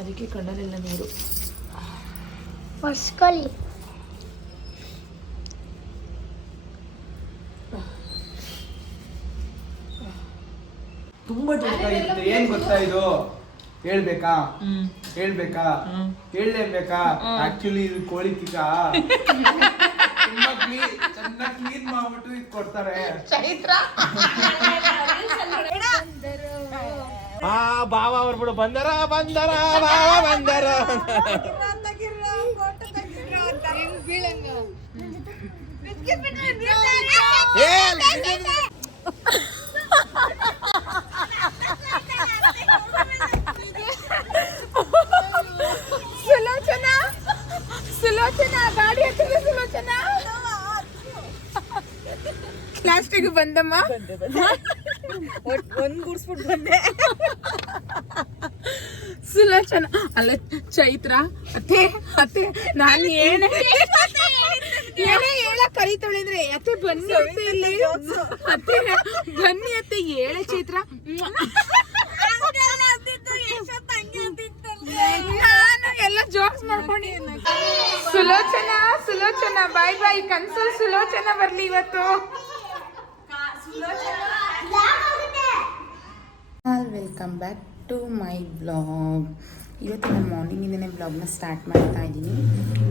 ಅದಕ್ಕೆ ಕಣ್ಣಲ್ಲೆಲ್ಲ ನೀರು. ಒರ್ಸ್ಕೊಳ್ಳಿ. ತುಂಬಾ ಚೆನ್ನಾಗಿರುತ್ತೆ. ಏನ್ ಗೊತ್ತಾ ಇದು? ಹೇಳ್ಬೇಕಾ? ಹೇಳಲೇಬೇಕಾ? ಆಕ್ಚುಲಿ ಇದು ಕೋಳಿ ತಿಕ್ಕ ತುಂಬಾ ಚೆನ್ನಾಗಿ ಕ್ಲೀನ್ ಮಾಡ್ಬಿಟ್ಟು ಇದು ಕೊಡ್ತಾರೆ. ಚೈತ್ರ ಬಾವ ಬರ್ಬಿಡು. ಬಂದರ ಬಾವ ಬಂದರ. ಸುಲೋಚನಾ ಗಾಡಿ ಹತ್ತಿರ. ಸುಲೋಚನಾ ಲಾಸ್ಟಿಗೆ ಬಂದಮ್ಮ. ಒಂದ್ ಗುಡ್ಸ್ಬಿಟ್ಟು ಬಂದೆ. ಸುಲೋಚನಾ ಅಲ್ಲ ಚೈತ್ರ ಅತ್ತೆ ಅತ್ತೆ ನಾನು ಏನೇ ಹೇಳಕ್ ಕರಿತೊಳಿದ್ರೆ ಅತ್ತೆ ಬನ್ನಿ ಅತ್ತೆ ಇಲ್ಲಿ ಅತ್ತೆ ಬನ್ನಿ ಅತ್ತೆ ಹೇಳೆ ಚೈತ್ರ. ನಾನು ಎಲ್ಲ ಜೋಕ್ಸ್ ಮಾಡ್ಕೊಂಡು ಸುಲೋಚನಾ ಬಾಯ್ ಬಾಯ್. ಕನ್ಸಲ್ ಸುಲೋಚನಾ ಬರ್ಲಿ ಇವತ್ತು. Welcome back to my blog. ಇವತ್ತು ನಾನು ಮಾರ್ನಿಂಗಿಂದನೇ ಬ್ಲಾಗ್ನ ಸ್ಟಾರ್ಟ್ ಮಾಡ್ತಾ ಇದ್ದೀನಿ.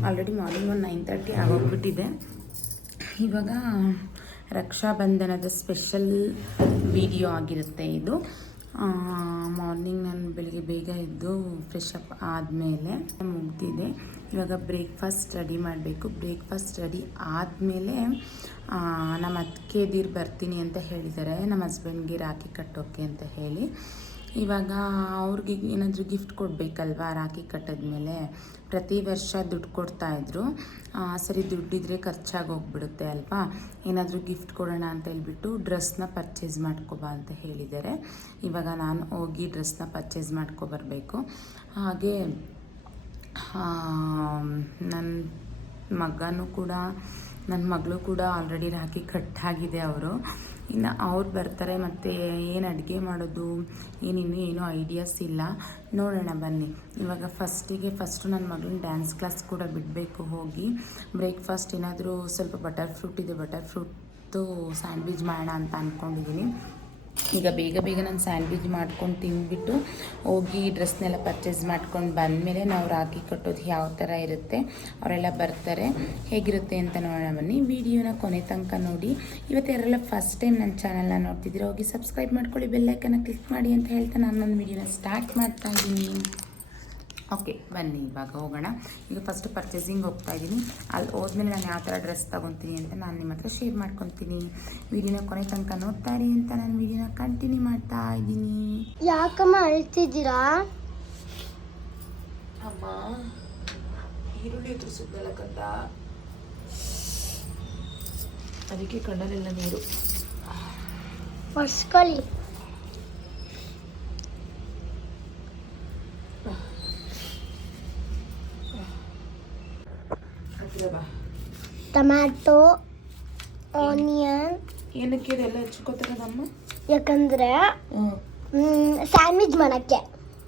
ಆಲ್ರೆಡಿ ಮಾರ್ನಿಂಗ್ ಒಂದು 9:30 ಆಗೋಗ್ಬಿಟ್ಟಿದೆ. ಇವಾಗ ರಕ್ಷಾಬಂಧನದ ಸ್ಪೆಷಲ್ ವಿಡಿಯೋ ಆಗಿರುತ್ತೆ ಇದು. ಮಾರ್ನಿಂಗ್ ನಾನು ಬೆಳಿಗ್ಗೆ ಬೇಗ ಎದ್ದು ಫ್ರೆಶ್ ಅಪ್ ಆದಮೇಲೆ ಮುಗ್ದಿದೆ. ಇವಾಗ ಬ್ರೇಕ್ಫಾಸ್ಟ್ ರೆಡಿ ಮಾಡಬೇಕು. ಬ್ರೇಕ್ಫಾಸ್ಟ್ ರೆಡಿ ಆದಮೇಲೆ ನಮ್ಮ ಅತ್ತಿಗೆದಿರು ಬರ್ತೀನಿ ಅಂತ ಹೇಳಿದ್ದಾರೆ, ನಮ್ಮ ಹಸ್ಬೆಂಡ್ಗೆ ರಾಖಿ ಕಟ್ಟೋಕ್ಕೆ ಅಂತ ಹೇಳಿ. ಇವಾಗ ಅವ್ರಿಗೆ ಏನಾದರೂ ಗಿಫ್ಟ್ ಕೊಡಬೇಕಲ್ವ. ರಾಖಿ ಕಟ್ಟಿದ್ಮೇಲೆ ಪ್ರತಿ ವರ್ಷ ದುಡ್ಡು ಕೊಡ್ತಾಯಿದ್ರು. ಸರಿ ದುಡ್ಡಿದ್ರೆ ಖರ್ಚಾಗಿ ಹೋಗ್ಬಿಡುತ್ತೆ ಅಲ್ವಾ, ಏನಾದರೂ ಗಿಫ್ಟ್ ಕೊಡೋಣ ಅಂತ ಹೇಳ್ಬಿಟ್ಟು ಡ್ರೆಸ್ನ ಪರ್ಚೇಸ್ ಮಾಡ್ಕೊಬಾ ಅಂತ ಹೇಳಿದ್ದಾರೆ. ಇವಾಗ ನಾನು ಹೋಗಿ ಡ್ರೆಸ್ನ ಪರ್ಚೇಸ್ ಮಾಡ್ಕೊಬರ್ಬೇಕು. ಹಾಗೆ ನನ್ನ ಮಗಳು ಕೂಡ ಆಲ್ರೆಡಿ ರಾಖಿ ಕಟ್ಟಾಗಿದೆ. ಅವರು ಇನ್ನು ಅವ್ರು ಬರ್ತಾರೆ. ಮತ್ತು ಏನು ಅಡುಗೆ ಮಾಡೋದು ಏನೂ ಐಡಿಯಾಸ್ ಇಲ್ಲ. ನೋಡೋಣ ಬನ್ನಿ. ಇವಾಗ ಫಸ್ಟು ನನ್ನ ಮಗಳನ್ನ ಡ್ಯಾನ್ಸ್ ಕ್ಲಾಸ್ ಕೂಡ ಬಿಡಬೇಕು. ಹೋಗಿ ಬ್ರೇಕ್ಫಾಸ್ಟ್ ಏನಾದರೂ ಸ್ವಲ್ಪ ಬಟರ್ ಫ್ರೂಟ್ ಇದೆ, ಬಟರ್ ಫ್ರೂಟ್ದು ಸ್ಯಾಂಡ್ವಿಚ್ ಮಾಡೋಣ ಅಂತ ಅಂದ್ಕೊಂಡಿದ್ದೀನಿ. ಈಗ ಬೇಗ ನಾನು ಸ್ಯಾಂಡ್ವಿಚ್ ಮಾಡ್ಕೊಂಡು ತಿಂದ್ಬಿಟ್ಟು ಹೋಗಿ ಡ್ರೆಸ್ನೆಲ್ಲ ಪರ್ಚೇಸ್ ಮಾಡ್ಕೊಂಡು ಬಂದಮೇಲೆ ನಾವು ರಾಖಿ ಕಟ್ಟೋದು ಯಾವ ಥರ ಇರುತ್ತೆ, ಅವರೆಲ್ಲ ಬರ್ತಾರೆ, ಹೇಗಿರುತ್ತೆ ಅಂತ ನೋಡೋಣ ಬನ್ನಿ. ವಿಡಿಯೋನ ಕೊನೆ ತನಕ ನೋಡಿ. ಇವತ್ತು ಯಾರೆಲ್ಲ ಫಸ್ಟ್ ಟೈಮ್ ನನ್ನ ಚಾನಲ್ನ ನೋಡ್ತಿದ್ದೀರ ಹೋಗಿ ಸಬ್ಸ್ಕ್ರೈಬ್ ಮಾಡ್ಕೊಳ್ಳಿ, ಬೆಲ್ಲೈಕನ್ನ ಕ್ಲಿಕ್ ಮಾಡಿ ಅಂತ ಹೇಳ್ತಾ ನಾನು ನನ್ನ ವಿಡಿಯೋನ ಸ್ಟಾರ್ಟ್ ಮಾಡ್ತಾ ಇದ್ದೀನಿ. ಓಕೆ ಬನ್ನಿ ಇವಾಗ ಹೋಗೋಣ. ಈಗ ಫಸ್ಟ್ ಪರ್ಚೇಸಿಂಗ್ ಹೋಗ್ತಾ ಇದ್ದೀನಿ. ಅಲ್ಲಿ ಹೋದ್ಮೇಲೆ ನಾನು ಯಾವ ಥರ ಡ್ರೆಸ್ ತೊಗೊತೀನಿ ಅಂತ ನಾನು ನಿಮ್ಮ ಹತ್ರ ಶೇರ್ ಮಾಡ್ಕೊತೀನಿ. ವಿಡಿಯೋನ ಕೊನೆ ತನಕ ನೋಡ್ತಾ ಇರಿ ಅಂತ ನಾನು ವಿಡಿಯೋನ ಕಂಟಿನ್ಯೂ ಮಾಡ್ತಾ ಇದ್ದೀನಿ. ಯಾಕಮ್ಮ ಅಳ್ತಿದ್ದೀರಾ? ಅಮ್ಮ ಈರುಳ್ಳಿ ಇದ್ರು ಸುದ್ದಲಕ್ಕಂತ, ಅದಕ್ಕೆ ಕಣ್ಣಲ್ಲೆಲ್ಲ ನೀರು. ಒರ್ಸ್ಕೊಳ್ಳಿ. Tomato, onion. ಏನಕ್ಕೆ ಇದೆಲ್ಲ ಹಚ್ಕೋತಾರದಮ್ಮ? ಯಾಕಂದ್ರೆ ಸ್ಯಾಂಡ್ವಿಚ್ ಮಾಡಕ್ಕೆ.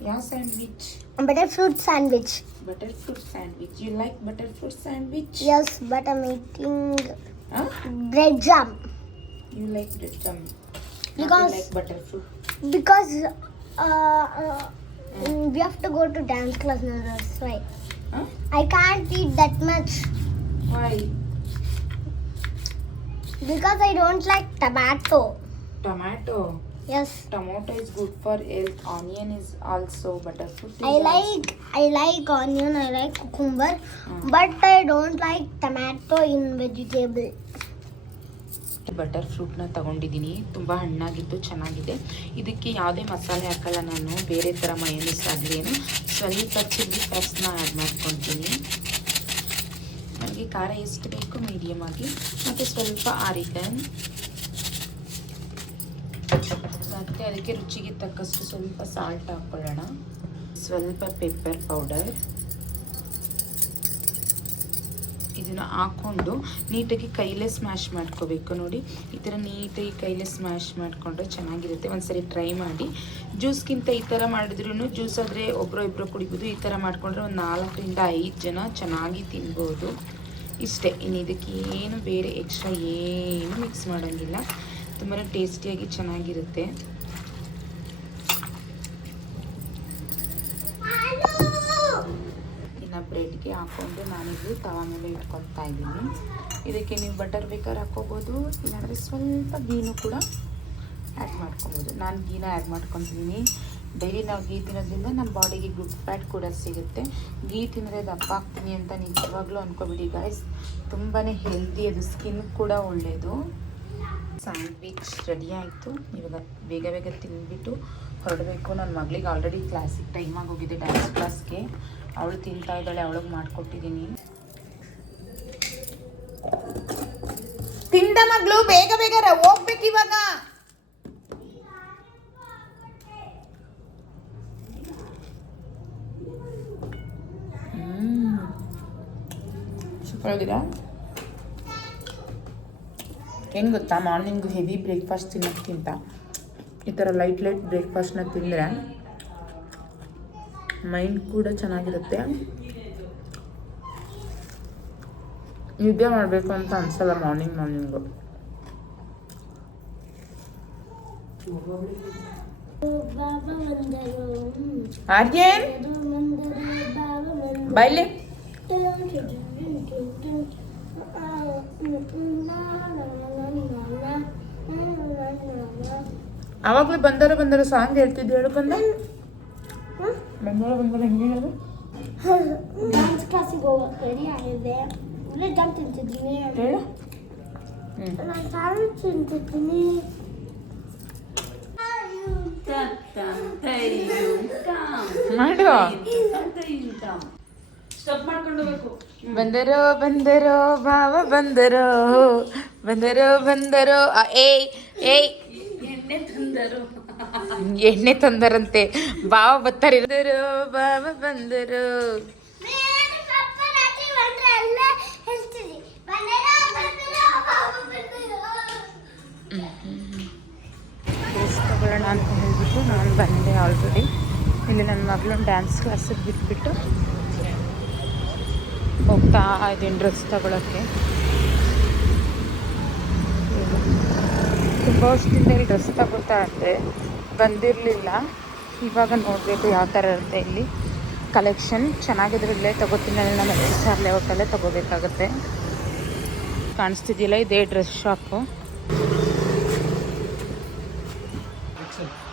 ಯಾವ sandwich? Butter fruit sandwich. Butter fruit sandwich. You like butter fruit sandwich? Yes, but I'm eating bread jam. You like bread jam? Because I like butter fruit. Because we have to go to dance class now. That's why. Huh? I can't eat that much. Why? Because I don't like tomato. Tomato. Yes. Tomato is good for health. Onion is also. Butterfruit is I like onion. I like cucumber. But I don't like tomato in vegetable. Butter ಫ್ರೂಟ್ನ ತೊಗೊಂಡಿದ್ದೀನಿ. ತುಂಬ ಹಣ್ಣಾಗಿದ್ದು ಚೆನ್ನಾಗಿದೆ. ಇದಕ್ಕೆ ಯಾವುದೇ ಮಸಾಲೆ ಹಾಕಲ್ಲ ನಾನು, ಬೇರೆ ಥರ ಮಯೋನೀಸ್ ಆಗಲಿ ಏನು. ಸ್ವಲ್ಪ ಚಿಲ್ಲಿ ಫ್ಲೇಕ್ಸ್ನ ಆ್ಯಡ್ ಮಾಡ್ಕೊತೀನಿ. ನನಗೆ ಖಾರ ಎಷ್ಟು ಬೇಕು ಮೀಡಿಯಮ್ ಆಗಿ, ಮತ್ತು ಸ್ವಲ್ಪ ಆರಿಗನ್, ಮತ್ತು ಅದಕ್ಕೆ ರುಚಿಗೆ ತಕ್ಕಷ್ಟು ಸ್ವಲ್ಪ ಸಾಲ್ಟ್ ಹಾಕ್ಕೊಳ್ಳೋಣ, ಸ್ವಲ್ಪ ಪೆಪ್ಪರ್ ಪೌಡರ್, ಇದನ್ನು ಹಾಕ್ಕೊಂಡು ನೀಟಾಗಿ ಕೈಲೇ ಸ್ಮ್ಯಾಶ್ ಮಾಡ್ಕೋಬೇಕು. ನೋಡಿ ಈ ಥರ ನೀಟಾಗಿ ಕೈಲೇ ಸ್ಮ್ಯಾಶ್ ಮಾಡಿಕೊಂಡ್ರೆ ಚೆನ್ನಾಗಿರುತ್ತೆ. ಒಂದ್ಸರಿ ಟ್ರೈ ಮಾಡಿ. ಜ್ಯೂಸ್ಗಿಂತ ಈ ಥರ ಮಾಡಿದ್ರೂ, ಜ್ಯೂಸ್ ಆದರೆ ಒಬ್ಬರು ಇಬ್ಬರು ಕುಡಿಬೋದು. ಈ ಥರ ಮಾಡಿಕೊಂಡ್ರೆ ಒಂದು 4 ರಿಂದ 5 ಜನ ಚೆನ್ನಾಗಿ ತಿನ್ಬೋದು. ಇಷ್ಟೇ, ಇನ್ನು ಇದಕ್ಕೆ ಏನು ಬೇರೆ ಎಕ್ಸ್ಟ್ರಾ ಏನು ಮಿಕ್ಸ್ ಮಾಡೋಂಗಿಲ್ಲ. ತುಂಬಾ ಟೇಸ್ಟಿಯಾಗಿ ಚೆನ್ನಾಗಿರುತ್ತೆ. ಇನ್ನು ಬ್ರೆಡ್ಗೆ ಹಾಕ್ಕೊಂಡು ನಾನಿಲ್ಲಿ ತವಾ ಮೇಲೆ ಇಟ್ಕೊತಾ ಇದ್ದೀನಿ. ಇದಕ್ಕೆ ನೀವು ಬಟರ್ ಬೇಕಾದ್ರೆ ಹಾಕ್ಕೋಬೋದು, ಇಲ್ಲಾಂದರೆ ಸ್ವಲ್ಪ ಗೀನು ಕೂಡ ಆ್ಯಡ್ ಮಾಡ್ಕೊಬೋದು. ನಾನು ಗೀನ ಆ್ಯಡ್ ಮಾಡ್ಕೊತಿದ್ದೀನಿ. ಡೈಲಿ ನಾವು ಗೀ ತಿನ್ನೋದ್ರಿಂದ ನಮ್ಮ ಬಾಡಿಗೆ ಗುಡ್ ಫ್ಯಾಟ್ ಕೂಡ ಸಿಗುತ್ತೆ. ಗೀ ತಿಂದರೆ ದಪ್ಪ ಆಗ್ತೀನಿ ಅಂತ ನಿಜವಾಗ್ಲೂ ಅಂದ್ಕೊಬಿಡಿ ಗಾಯ್ಸ್. ತುಂಬಾ ಹೆಲ್ದಿ, ಅದು ಸ್ಕಿನ್ ಕೂಡ ಒಳ್ಳೆಯದು. ಸ್ಯಾಂಡ್ವಿಚ್ ರೆಡಿ ಆಯಿತು. ಇವಾಗ ಬೇಗ ಬೇಗ ತಿಂದ್ಬಿಟ್ಟು ಹೊರಡಬೇಕು. ನನ್ನ ಮಗಳಿಗೆ ಆಲ್ರೆಡಿ ಕ್ಲಾಸಿಗೆ ಟೈಮ್ ಆಗೋಗಿದೆ, ಡ್ಯಾನ್ಸ್ ಕ್ಲಾಸ್ಗೆ. ಅವಳು ತಿಂತಾ ಇದ್ದಾಳೆ, ಅವಳಿಗೆ ಮಾಡಿಕೊಟ್ಟಿದ್ದೀನಿ. ತಿಂದ ಮಗಳು ಬೇಗ ಬೇಗ ಹೋಗ್ಬೇಕು ಇವಾಗ. ಸೂಪರಾಗಿದಾ? ಏನು ಗೊತ್ತಾ, ಮಾರ್ನಿಂಗು ಹೆವಿ ಬ್ರೇಕ್ಫಾಸ್ಟ್ ತಿನ್ನೋಕ್ಕಿಂತ ಈ ಥರ ಲೈಟ್ ಬ್ರೇಕ್ಫಾಸ್ಟ್ನ ತಿಂದರೆ ಮೈಂಡ್ ಕೂಡ ಚೆನ್ನಾಗಿರುತ್ತೆ. ನಿದ್ದೆ ಮಾಡಬೇಕು ಅಂತ ಅನ್ಸಲ್ಲ ಮಾರ್ನಿಂಗು. ಆರ್ಯನ್ ಬೈಲೆ ಅವಾಗಲೇ ಬಂದರ ಸಾಂಗ್ ಹೇಳ್ತಿದ್ದು. ಹೇಳು ಬಂದರ ಹೆಂಗೆ ಹೇಳೋದು? ಡ್ಯಾನ್ಸ್ ಕ್ಲಾಸಿಗೆ ಹೋಗೋಕೆ ರೆಡಿ ಆಗಿದೆ. ಇಲ್ಲೇ ಜಾಮ್ ತಿಂತಿದ್ದೀನಿ. ಹೇಳು. ನಾನು ಸ್ಯಾಂಡ್ವಿಚ್ ತಿಂತಿದ್ದೀನಿ. ಮಾಡು. ಬಂದರೋ ಬಂದರೋ ಬಾವ ಬಂದರೋ, ಬಂದರೋ ಬಂದರೋ ಏಯ್ ಎಣ್ಣೆ ತಂದರಂತೆ. ಬಾವ ಬರ್ತಾರಿರೋ, ಬಾವ ಬಂದರು. ಡ್ರೆಸ್ ತಗೊಳ್ಳೋಣ ಅಂತ ಹೇಳ್ಬಿಟ್ಟು ನಾನು ಬಂದೆ ಆಲ್ರೆಡಿ. ಇಲ್ಲಿ ನನ್ನ ಮಗಳನ್ನ ಡ್ಯಾನ್ಸ್ ಕ್ಲಾಸಿಗೆ ಬಿಟ್ಬಿಟ್ಟು ಹೋಗ್ತಾ ಇದ್ದೀನಿ ಡ್ರೆಸ್ ತಗೊಳ್ಳೋಕ್ಕೆ. ತುಂಬ ವರ್ಷದಿಂದ ಇಲ್ಲಿ ಡ್ರೆಸ್ ತಗೋತಾ ಇದ್ದೆ, ಬಂದಿರಲಿಲ್ಲ. ಇವಾಗ ನೋಡಬೇಕು ಯಾವ ಥರ ಇರುತ್ತೆ ಇಲ್ಲಿ ಕಲೆಕ್ಷನ್. ಚೆನ್ನಾಗಿದ್ರೆ ಇಲ್ಲೇ ತಗೋತೀನಿ. ನಮ್ಮ SR ಲೇಔಟಲ್ಲೇ ತಗೋಬೇಕಾಗತ್ತೆ. ಕಾಣಿಸ್ತಿದ್ದಿಲ್ಲ, ಇದೇ ಡ್ರೆಸ್ ಶಾಪು.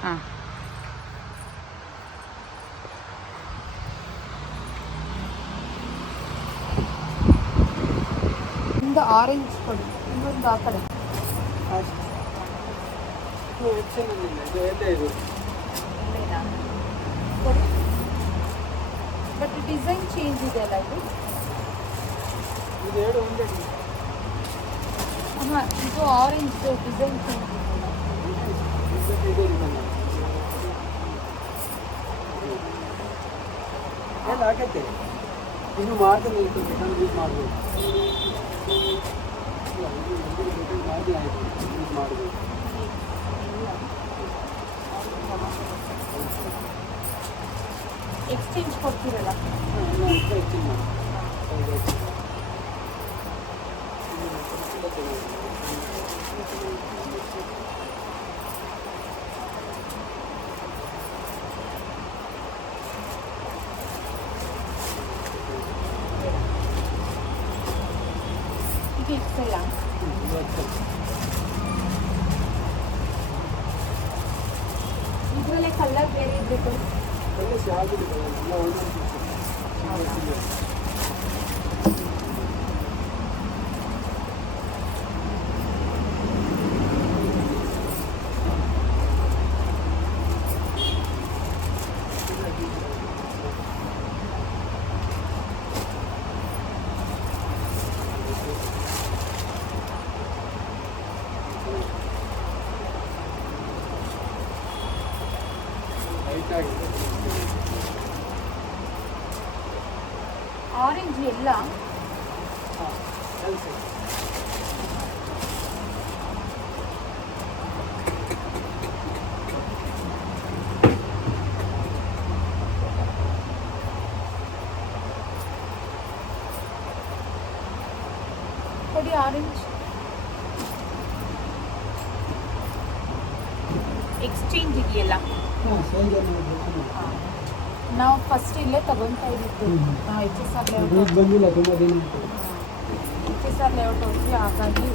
ಹಾಂ, ಒಂದು ಆರೆಂಜ್ ಕೊಡಿ, ಇನ್ನೊಂದು ಆ ಕಡೆ. ಬಟ್ ಡಿಸೈನ್ ಚೇಂಜ್ ಇದೆ ಅಲ್ಲ ಇದು? ಹಾಂ, ಇದು ಆರೆಂಜ್ ಡಿಸೈನ್ ಚೇಂಜ್ ಇದೆ. ಆಗತ್ತೆ, ಇನ್ನು ಮಾತ್ರ ಯೂಸ್ ಮಾಡ್ಬೋದು. ಎಕ್ಸ್ಚೇಂಜ್ ಕೊಡ್ತೀರಲ್ಲ? ಎಕ್ಸ್ಚೇಂಜ್ ಮಾಡಿ. ಇದು ಇಷ್ಟಲ್ಲ? ಇದರಲ್ಲೇ ಕಲರ್ ಬೇರೆ ಇರಬೇಕು. ಆರೆಂಜ್ ಎಲ್ಲ ಕೊಡಿ ಆರೆಂಜ್. ಎಕ್ಸ್ಚೇಂಜ್ ಇದೆಯಲ್ಲ, ನಾವು ಫಸ್ಟ್ ಇಲ್ಲೇ ತಗೊತಾ ಇದ್ದಿತ್ತು. ಎಚ್ ಎಸ್ ಆರ್ ಲೇಔಟ್ ಹೋಗಿ ಹಾಗಾಗಿ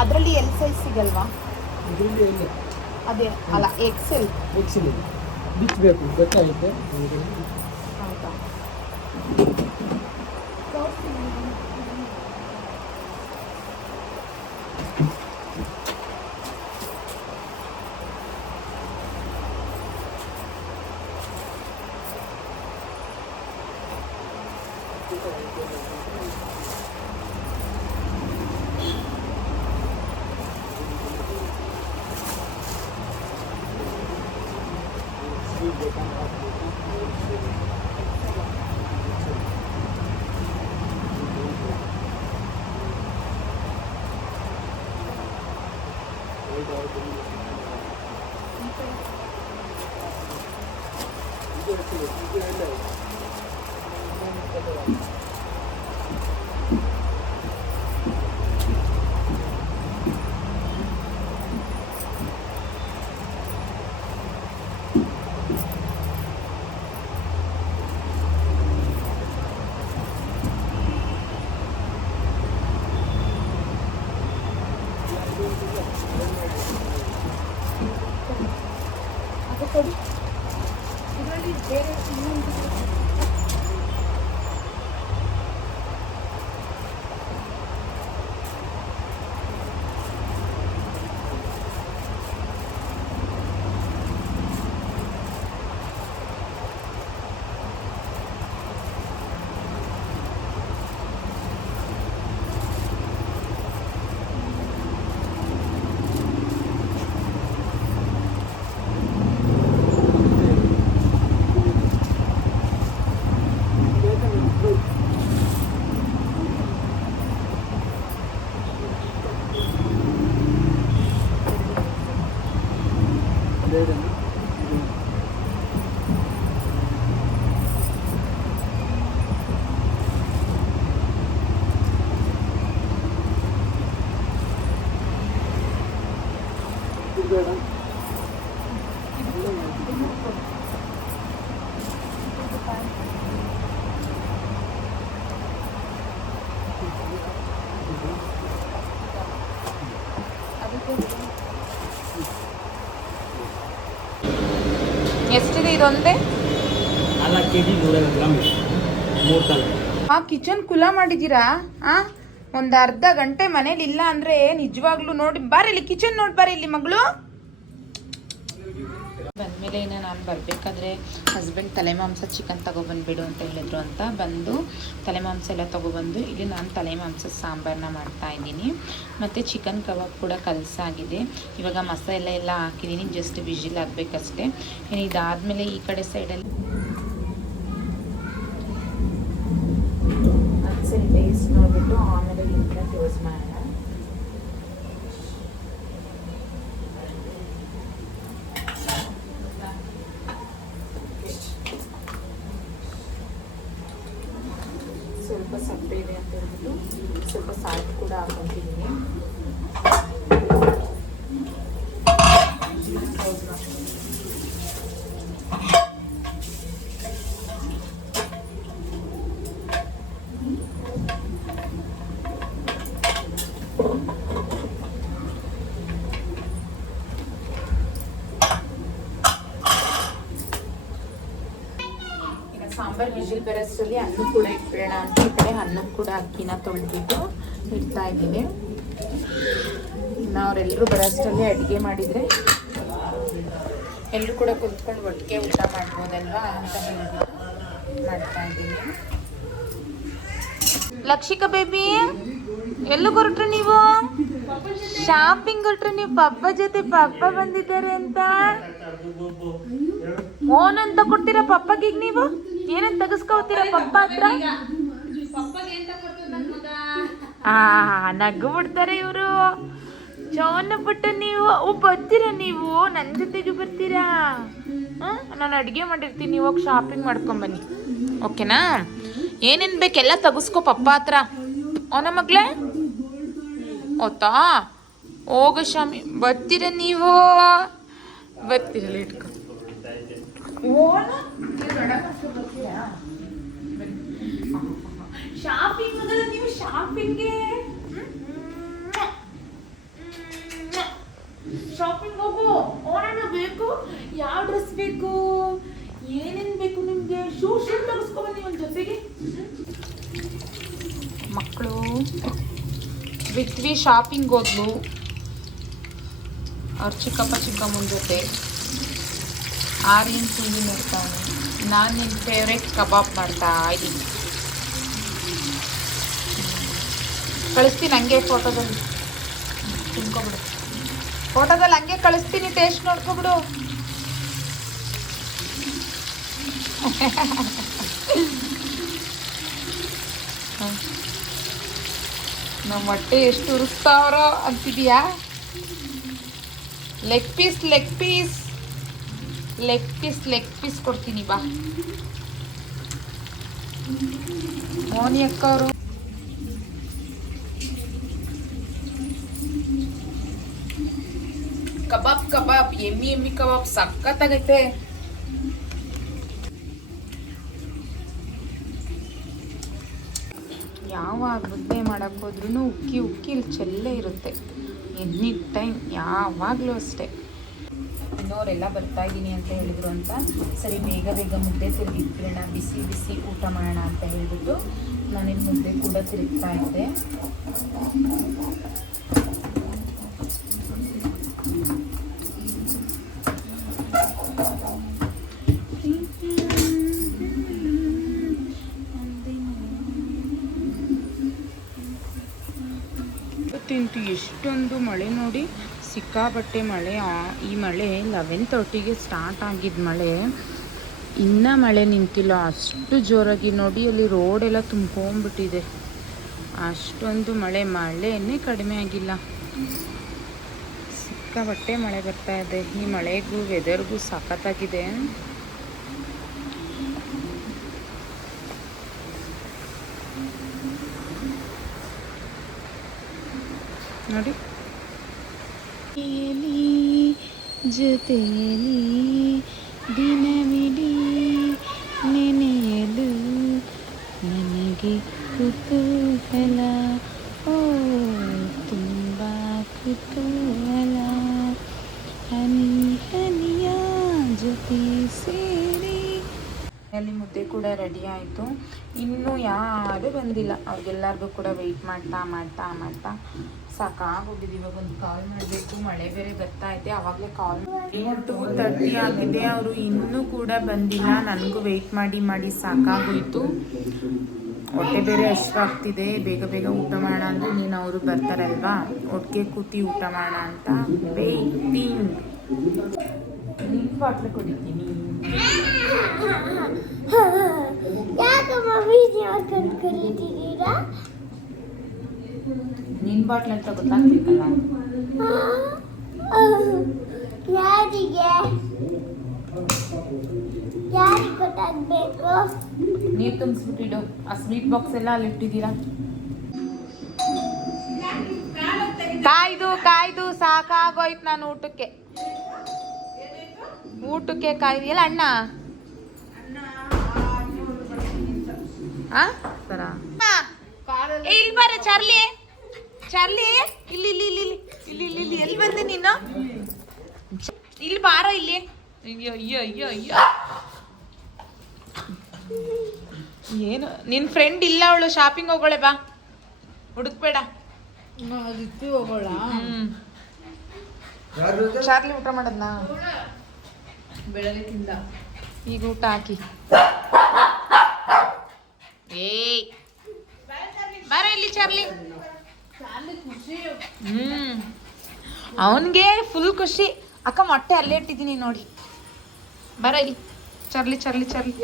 ಅದರಲ್ಲಿ ಎಲ್ ಸೈಜ್ ಸಿಗಲ್ವಾ? ಅದೇ ಅಲ್ಲ, ಎಕ್ಸೆಲ್ ಬಿಚ್ಚಬೇಕು ಗೊತ್ತಾಯ್ತು. ಹೌದಾ? ಅದು ಕೊಡಿ. ಇದರಲ್ಲಿ ಬೇರೆ ಇನ್ನೊಂದು ಎಷ್ಟಿದೆ ಇದೊಂದೇ? 4 kg 150 ಗ್ರಾಮ್ ಇದೆ. 3 ತಲೆ. ಆ ಕಿಚನ್ ಕುಲ ಮಾಡಿದ್ದೀರಾ? ಒಂದು ಅರ್ಧ ಗಂಟೆ ಮನೇಲಿ ಇಲ್ಲ ಅಂದ್ರೆ ನಿಜವಾಗ್ಲೂ ನೋಡಿ ಬಾರಿ ಇಲ್ಲಿ ಕಿಚನ್ ನೋಡಿ ಬಾರಿ ಇಲ್ಲಿ ಮಗಳು. ಬಂದಮೇಲೆ ಇನ್ನು ನಾನು ಬರಬೇಕಾದ್ರೆ ಹಸ್ಬೆಂಡ್ ತಲೆ ಮಾಂಸ ಚಿಕನ್ ತಗೊಬಂದ್ಬಿಡು ಅಂತ ಹೇಳಿದ್ರು ಅಂತ ಬಂದು ತಲೆ ಮಾಂಸ ಎಲ್ಲ ತೊಗೊಬಂದು ಇಲ್ಲಿ ನಾನು ತಲೆ ಮಾಂಸ ಸಾಂಬಾರನ್ನ ಮಾಡ್ತಾಯಿದ್ದೀನಿ. ಮತ್ತು ಚಿಕನ್ ಕಬಾಬ್ ಕೂಡ ಕಲಸಾಗಿದೆ. ಇವಾಗ ಮಸಾಲೆ ಎಲ್ಲ ಹಾಕಿದ್ದೀನಿ, ಜಸ್ಟ್ ವಿಜಿಲ್ ಆಗಬೇಕಷ್ಟೇ. ಇನ್ನು ಇದಾದಮೇಲೆ ಈ ಕಡೆ ಸೈಡಲ್ಲಿ ಒಂದ್ಸರಿ ಟೇಸ್ಟ್ ನೋಡಿಬಿಟ್ಟು ಆಮೇಲೆ ಇದನ್ನ ಕ್ಲೋಸ್ ಮಾಡೋಣ. ಸ್ವಲ್ಪ ಸಪ್ಪೆ ಇದೆ ಅಂತ ಹೇಳ್ಬಿಟ್ಟು ಸ್ವಲ್ಪ ಸಾಲ್ಟ್ ಕೂಡ ಹಾಕೊತಿದ್ದೀನಿ. ಸಾಂಬಾರ್ ವಿಜಿಲ್ ಬರೋಷ್ಟರಲ್ಲಿ ಅನ್ನ ಕೂಡ ಇಟ್ಬಿಡೋಣ ಅಂತ ಈ ಕಡೆ ಅನ್ನಕ್ಕೆ ಕೂಡ ಅಕ್ಕಿನ ತೊಳೆದ್ಬಿಟ್ಟು ಇಡ್ತಾ ಇದ್ದೀನಿ. ಅವರೆಲ್ಲರೂ ಬರೋಷ್ಟರಲ್ಲಿ ಅಡುಗೆ ಮಾಡಿದರೆ ಎಲ್ಲರೂ ಕೂಡ ಕುತ್ಕೊಂಡು ಒಟ್ಟಿಗೆ ಊಟ ಮಾಡ್ಬೋದಲ್ವಾ ಅಂತ ಹೇಳ್ಬಿಟ್ಟು ಮಾಡ್ತಾ ಇದ್ದೀನಿ. ಲಕ್ಷಿಕಾ ಬೇಬಿ ಎಲ್ಲಿಗೆ ಹೊರಟ್ರಿ ನೀವು? ಶಾಪಿಂಗ್ ಹೊರಟ್ರಿ ನೀವು? ಪಪ್ಪ ಜೊತೆ ಪಪ್ಪ ಬಂದಿದ್ದಾರೆ ಅಂತ ಫೋನ್ ಅಂತ ಕೊಡ್ತೀರಾ ಪಪ್ಪಗೆ? ನೀವು ಏನಂತ ತೆಗೆಸ್ಕೋತೀರಾ ಪಪ್ಪ ಹತ್ರ? ನಗು ಬಿಡ್ತಾರೆ ಇವರು. ಚೌನ ಪುಟ್ಟ ನೀವು ಬರ್ತೀರಾ? ನೀವು ನನ್ನ ಜೊತೆಗೆ ಬರ್ತೀರಾ? ನಾನು ಅಡುಗೆ ಮಾಡಿರ್ತೀನಿ, ಹೋಗಿ ಶಾಪಿಂಗ್ ಮಾಡ್ಕೊಂಬನ್ನಿ, ಓಕೆನಾ? ಏನೇನು ಬೇಕೆಲ್ಲ ತೆಗೆಸ್ಕೊ ಪಪ್ಪ ಹತ್ರ. ಅವನ ಮಗಳೇ ಓತಾ ಹೋಗ ಶಾಮಿ. ಬರ್ತೀರ ನೀವು? ಬರ್ತೀರಲ್ಲ ಇಟ್ಕೊ. ಶಾಪಿಂಗ್ ಅಂದ್ರೆ ನೀವು ಶಾಪಿಂಗ್ಗೆ ಶಾಪಿಂಗ್ ಹೋಗು. ಓನಣ್ಣ ಬೇಕು? ಯಾವ ಡ್ರೆಸ್ ಬೇಕು? ಏನೇನು ಬೇಕು ನಿಮಗೆ? ಶೂಸ್ ತೆಗೆಸ್ಕೊಬನ್ನಿ ಒಂದು ಜೊತೆಗೆ. ಮಕ್ಕಳು ಬಿಟ್ವಿ ಶಾಪಿಂಗ್ ಹೋದ್ಲು ಅವ್ರ ಚಿಕ್ಕಪ್ಪ ಚಿಕ್ಕಮ್ಮನ ಜೊತೆ. ಆರ್ಯನ್ ಟಿವಿ ನೋಡ್ತಾನೆ, ನಾನು ನಿನ್ನ ಫೇವ್ರೇಟ್ ಕಬಾಬ್ ಮಾಡ್ತಾ ಇದ್ದೀನಿ. ಕಳಿಸ್ತೀನಿ ಹಂಗೆ ಫೋಟೋದಲ್ಲಿ, ತಿನ್ಕೊಬಿಡು. ಫೋಟೋದಲ್ಲಿ ಹಂಗೆ ಕಳಿಸ್ತೀನಿ, ಟೇಸ್ಟ್ ನೋಡ್ಕೊಬಿಡು. ನಮ್ಮ ಹೊಟ್ಟೆ ಎಷ್ಟು ಉರಿಸ್ತಾವ್ರೋ ಅಂತಿದೀಯಾ? Leg piece leg piece leg piece leg piece ಕೊಡ್ತೀನಿ ಬಾ. ಮೋನಿ ಅಕ್ಕ ಅವರು ಕಬಾಬ್ ಕಬಾಬ್ ಎಮ್ಮಿ ಎಮ್ಮಿ ಕಬಾಬ್ ಸಖತ್ತಾಗೈತೆ. ಯಾವಾಗ ಮುದ್ದೆ ಮಾಡಕ್ಕೆ ಹೋದ್ರೂ ಉಕ್ಕಿ ಉಕ್ಕಿ ಇಲ್ಲಿ ಚೆಲ್ಲೇ ಇರುತ್ತೆ ಎನಿ ಟೈಮ್, ಯಾವಾಗಲೂ ಅಷ್ಟೇ. ಇನ್ನೋರೆಲ್ಲ ಬರ್ತಾ ಇದ್ದೀನಿ ಅಂತ ಹೇಳಿದ್ರು ಅಂತ ಸರಿ ಬೇಗ ಬೇಗ ಮುದ್ದೆ ತಿರುಗಿಟ್ಬಿಡೋಣ, ಬಿಸಿ ಬಿಸಿ ಊಟ ಮಾಡೋಣ ಅಂತ ಹೇಳಿಬಿಟ್ಟು ನಾನಿಲ್ಲಿ ಮುದ್ದೆ ಕೂಡ ತಿರುಗ್ತಾ ಇದ್ದೆ. ತಿಂತು ಎಷ್ಟೊಂದು ಮಳೆ ನೋಡಿ, ಸಿಕ್ಕಾಬಟ್ಟೆ ಮಳೆ. ಈ ಮಳೆ 11:30ಗೆ ಸ್ಟಾರ್ಟ್ ಆಗಿದ್ದ ಮಳೆ, ಇನ್ನೂ ಮಳೆ ನಿಂತಿಲ್ಲ, ಅಷ್ಟು ಜೋರಾಗಿ ನೋಡಿ ಅಲ್ಲಿ ರೋಡೆಲ್ಲ ತುಂಬ್ಕೊಂಡ್ಬಿಟ್ಟಿದೆ. ಅಷ್ಟೊಂದು ಮಳೆಯೇ ಕಡಿಮೆ ಆಗಿಲ್ಲ, ಸಿಕ್ಕಾಬಟ್ಟೆ ಮಳೆ ಬರ್ತಾ ಇದೆ. ಈ ಮಳೆಗೂ ವೆದರ್ಗೂ ಸಖತ್ತಾಗಿದೆ. ನೋಡಿ ಜೊತೆಯಲ್ಲಿ ದಿನವಿಡೀ ನೆನೆಯಲು ನನಗೆ ಕುತೂಹಲ, ಓ ತುಂಬ ಕುತೂಹಲ, ಹನಿ ಹನಿಯ ಜೊತೆ ಸೇರಿ. ಅಲ್ಲಿ ಮುದ್ದೆ ಕೂಡ ರೆಡಿ ಆಯಿತು. ಇನ್ನೂ ಯಾರೂ ಬಂದಿಲ್ಲ, ಅವ್ರಿಗೆಲ್ಲರಿಗೂ ಕೂಡ ವೆಯ್ಟ್ ಮಾಡ್ತಾ ಮಾಡ್ತಾ ಮಾಡ್ತಾ ಸಾಕಾಗೋಗಿದೆ. ಇವಾಗ ಒಂದು ಕಾಲ್ ಮಾಡಬೇಕು, ಮಳೆ ಬೇರೆ ಬರ್ತಾ ಇದೆ. ಆವಾಗಲೇ ಕಾಲ್ 2:30 ಆಗಿದೆ, ಅವರು ಇನ್ನೂ ಕೂಡ ಬಂದಿಲ್ಲ. ನನಗೂ ವೆಯ್ಟ್ ಮಾಡಿ ಮಾಡಿ ಸಾಕಾಗೋಯಿತು, ಹೊಟ್ಟೆ ಬೇರೆ ಹಶ್ವಾಗ್ತಿದೆ. ಬೇಗ ಬೇಗ ಊಟ ಮಾಡೋಣ ಅಂದರೆ ನೀನು ಅವರು ಬರ್ತಾರಲ್ವಾ, ಒಟ್ಟಿಗೆ ಕೂತಿ ಊಟ ಮಾಡೋಣ ಅಂತ ವೇಟಿಂಗ್. ನಿನ್ನ ಬಾಟ್ಲು ಕುಡಿತೀನಿ. ಯಾಕಮ್ಮ ವಿಡಿಯೋ ಕರೀತಿದ್ದೀರಾ? ನಿನ್ನ ಬಾಟ್ಲು ಅಂತ ಗೊತ್ತಾಗ್ಬೇಕಲ್ಲ. ಯಾರಿಗೆ ಗೊತ್ತಾಗಬೇಕು? ನೀರು ತುಂಬಿಸ್ಬಿಟ್ಟಿಡು. ಆ ಸ್ವೀಟ್ ಬಾಕ್ಸ್ ಎಲ್ಲ ಅಲ್ಲಿ ಇಟ್ಟಿದ್ದೀರಾ. ಕಾಯ್ದು ಸಾಕಾಗೋಯ್ತು ನಾನು ಊಟಕ್ಕೆ ಕಾಯ್ದಿಯಲ್ಲ ಅಣ್ಣ. ಸರ ಇಲ್ಲಿ ಬಾರ ಚಾರ್ಲಿ, ಇಲ್ಲಿ ಎಲ್ಲಿ ಬಂದೆ ನೀನು? ಇಲ್ಲಿ ಬಾರ ಇಲ್ಲಿ. ಅಯ್ಯೋ ಅಯ್ಯೋ ಅಯ್ಯೋ ಅಯ್ಯೋ ಏನು ನಿನ್ ಫ್ರೆಂಡ್ ಇಲ್ಲ ಅವಳು ಶಾಪಿಂಗ್ ಹೋಗೋಳೆ ಬಾ ಹುಡುಕ್ಬೇಡ ಹೋಗೋಣ. ಚಾರ್ಲಿ ಊಟ ಮಾಡದ್ನಾ ಬೆಳಗ್ಗೆ ತಿಂದ. ಈಗ ಊಟ ಹಾಕಿ ಏಯ್ ಬಾರ ಇಲ್ಲಿ ಚಾರ್ಲಿ. ಅವನ್ಗೆ ಫುಲ್ ಖುಷಿ. ಅಕ್ಕ ಮೊಟ್ಟೆ ಅಲ್ಲೇ ಇಟ್ಟಿದ್ದೀನಿ ನೋಡಿ. ಬರ ಇಲ್ಲಿ ಚಾರ್ಲಿ ಚಾರ್ಲಿ ಚಾರ್ಲಿ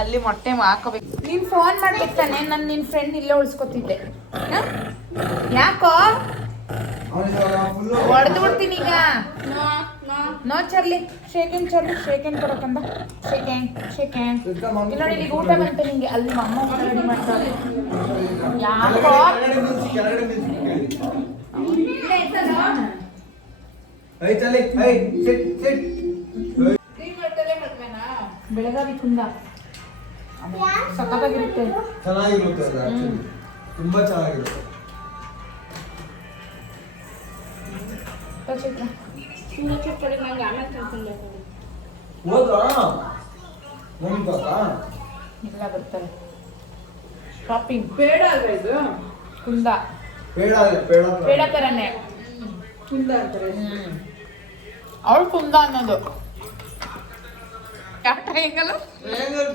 ಅಲ್ಲಿ ಮೊಟ್ಟೆ ಹಾಕೋಬೇಕು. ನೀನ್ ಫೋನ್ ಮಾಡ್ಬೇಕು ತಾನೆ. ನಾನು ನಿನ್ ಫ್ರೆಂಡ್ ಇಲ್ಲೇ ಉಳಿಸ್ಕೊತಿದ್ದೆ. ಯಾಕೋ ಹೊಡೆದು ಬಿಡ್ತೀನಿ ಈಗ. No Charlie shake hand Charlie shake hand ಕೊಡಕಂದ shake hand ಇಲ್ಲಿ ನೋಡಿ. ಈಗ ಊಟ ಬಂತು ನಿಂಗೆ. ಅಲ್ಲಿ ಅಮ್ಮ ಊಟ ರೆಡಿ ಮಾಡ್ತಾರೆ. ಯಾಕೋ ಬೆಳಗಾವಿ ಕುಂದ ಸಖತ್ತಾಗಿರುತ್ತೆ. ಚೆನ್ನಾಗಿರುತ್ತೆ ಅದು actually. ತುಂಬಾ ಚೆನ್ನಾಗಿರುತ್ತೆ. ಹೋದ್ರಾ ಮಮ್ಮಿ ತಾತ ಇಲ್ಲ ಬರ್ತಾರೆ ಶಾಪಿಂಗ್. ಬೇಡ ಅಲ್ವಾ ಇದು? ಕುಂದ ಬೇಡ ತರನೇ ಕುಂದ ಅಂತಾರೆ. ಅವಳು ಕುಂದ ಅನ್ನೋದು. ಯಾವ ಟ್ರಯಾಂಗಲ್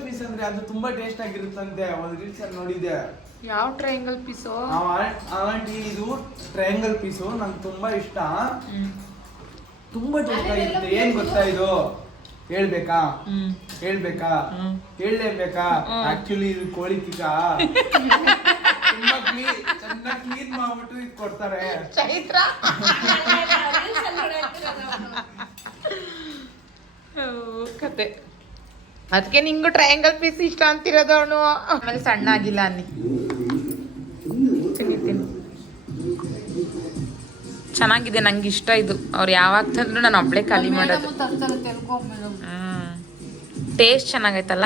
ಪೀಸ್ ಅಂದ್ರೆ ಅದು ತುಂಬಾ ಟೇಸ್ಟ್ ಆಗಿರುತ್ತಂತೆ. ಒಂದು ರೀಲ್ಸ್ ಅಲ್ಲಿ ನೋಡಿದ್ದೆ. ಯಾವ ಟ್ರಯಾಂಗಲ್ ಪೀಸು? ಆಂಟಿ ಇದು ಟ್ರಯಾಂಗಲ್ ಪೀಸು ನಂಗೆ ತುಂಬಾ ಇಷ್ಟ. ತುಂಬಾ ಟೇಸ್ಟ್ ಆಗಿರುತ್ತೆ. ಏನ್ ಗೊತ್ತಾ ಇದು? ಹೇಳ್ಬೇಕಾ ಹೇಳಲೇಬೇಕಾ? ಆಕ್ಚುಲಿ ಇದು ಕೋಳಿ ತಿಕ್ಕ ತುಂಬಾ ಚೆನ್ನಾಗಿ ಕ್ಲೀನ್ ಮಾಡ್ಬಿಟ್ಟು ಇದು ಕೊಡ್ತಾರೆ. ಚೈತ್ರ ಕತೆ. ಅದಕ್ಕೆ ನಿಂಗು ಟ್ರಯಾಂಗಲ್ ಪೀಸ್ ಇಷ್ಟ ಅಂತಿರೋದು ಅವನು. ಆಮೇಲೆ ಸಣ್ಣ ಆಗಿಲ್ಲ ಅನ್ನಿ. ತಿನ್ನಿ ಚೆನ್ನಾಗಿದೆ. ನಂಗೆ ಇಷ್ಟ ಇದು. ಅವ್ರು ಯಾವಾಗ ತಂದ್ರು ನಾನು ಒಬ್ಳೆ ಖಾಲಿ ಮಾಡೋದು. ಟೇಸ್ಟ್ ಚೆನ್ನಾಗೈತಲ್ಲ.